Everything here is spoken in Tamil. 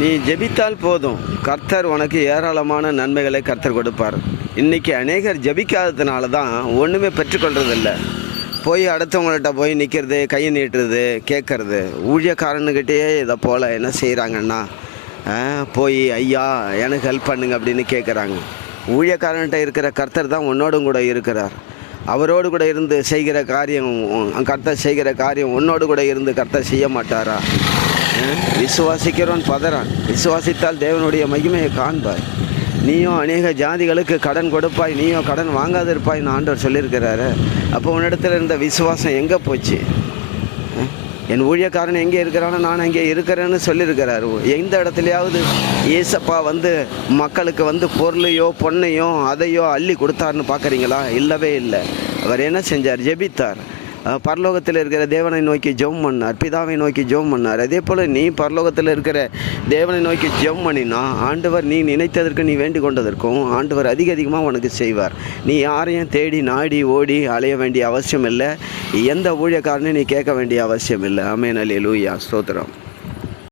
நீ ஜெபித்தால் போதும், கர்த்தர் உனக்கு ஏராளமான நன்மைகளை கர்த்தர் கொடுப்பார். இன்றைக்கி அநேகர் ஜெபிக்காததுனால தான் ஒன்றுமே பெற்றுக்கொள்றதில்ல. போய் அடுத்தவங்கள்ட்ட போய் நிற்கிறது, கையை நீட்டுறது, கேட்குறது. ஊழியக்காரனுக்கிட்டேயே இதை போல் என்ன செய்கிறாங்கன்னா, போய் ஐயா எனக்கு ஹெல்ப் பண்ணுங்க அப்படின்னு கேட்குறாங்க. ஊழியக்காரன்கிட்ட இருக்கிற கர்த்தர் தான் உன்னோடும் கூட இருக்கிறார். அவரோடு கூட இருந்து செய்கிற காரியம், கர்த்தர் செய்கிற காரியம் உன்னோடு கூட இருந்து கர்த்தர் செய்ய மாட்டாரா? விசுவாசிக்கிறவன் பதறான், விசுவாசித்தால் தேவனுடைய மகிமையை காண்பாய். நீயும் அநேக ஜாதிகளுக்கு கடன் கொடுப்பாய், நீயும் கடன் வாங்காது இருப்பாய்ன்னு ஆண்டவர் சொல்லியிருக்கிறாரு. அப்போ உன்னிடத்தில் இருந்த விசுவாசம் எங்கே போச்சு? என் ஊழியக்காரன் எங்கே இருக்கிறானோ நான் அங்கே இருக்கிறேன்னு சொல்லியிருக்கிறாரு. எந்த இடத்துலையாவது ஏசப்பா மக்களுக்கு பொருளையோ பொண்ணையோ அதையோ அள்ளி கொடுத்தாருன்னு பார்க்குறீங்களா? இல்லவே இல்லை. அவர் என்ன செஞ்சார்? ஜெபித்தார். பரலோகத்தில் இருக்கிற தேவனை நோக்கி ஜெபம் பண்ணார், பிதாவை நோக்கி ஜெபம் பண்ணார். அதே போல் நீ பரலோகத்தில் இருக்கிற தேவனை நோக்கி ஜெபம் பண்ணினா ஆண்டவர் நீ நினைத்ததற்கு, நீ வேண்டிக் கொண்டதற்கும் ஆண்டவர் அதிகமாக உனக்கு செய்வார். நீ யாரையும் தேடி நாடி ஓடி அலைய வேண்டிய அவசியம் இல்லை. எந்த ஊழியக்காரனையும் நீ கேட்க வேண்டிய அவசியம் இல்லை. ஆமென், அல்லேலூயா, ஸ்தோத்திரம்.